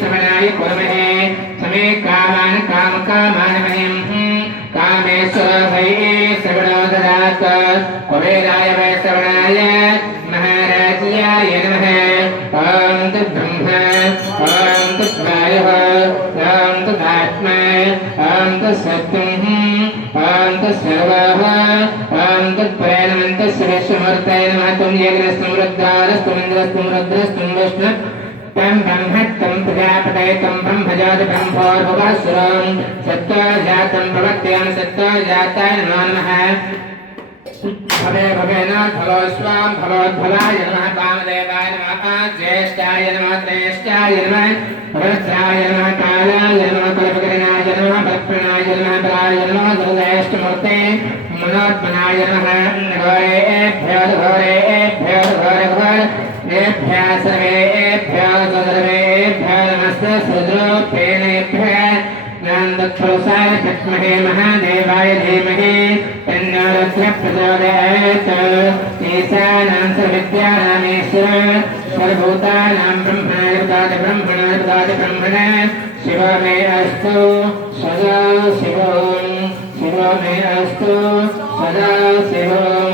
समनाय कुर्महे समे कामान काम कामान मह्यं कामेश्वर भये श्रवणो ददात कुबेराय वै श्रवणाय महाराज्याय नमः ॐ तद्ब्रह्म ॐ तद्वायुः ॐ तदात्मा ॐ तत्सत्यं ॐ तत्सर्वः ॐ तत्प्रेरणमन्तस्य विश्वमूर्तये नमः त्वं यज्ञस्तुं रुद्रारस्तुं इन्द्रस्तुं रुद्रस्तुं विष्णु तं ब्रह्मत्तं प्रजापतये तं ब्रह्मजात ब्रह्मोर्भुवस्सुरं सत्त्वजातं प्रवर्तयाम सत्त्वजाताय नमो नमः भवे भवेनाथ भवो स्वां भवोद्भवाय नमः कामदेवाय नमः ज्येष्ठाय नमः श्रेष्ठाय नमः वरद्राय नमः कालाय नमः कल्पकरणाय नमः भक्तनाय नमः पराय नमः सर्वश्रेष्ठमूर्ते मनोत्मनाय नमः घोरेभ्यो घोरेभ्यो घोरेभ्यः सर्वेभ्यो सर्वेभ्यो नमस्ते सुद्रोपेणेभ्यः नन्दक्षोसाय चक्महे महादेवाय धीमहि तन्नो रुद्रः प्रचोदयात् ईशानां सर्वविद्यानामीश्वर सर्वभूतानां ब्रह्मणाय ब्रह्मण शिवो मे अस्तु सदा शिवो मे अस्तु सदा शिवो।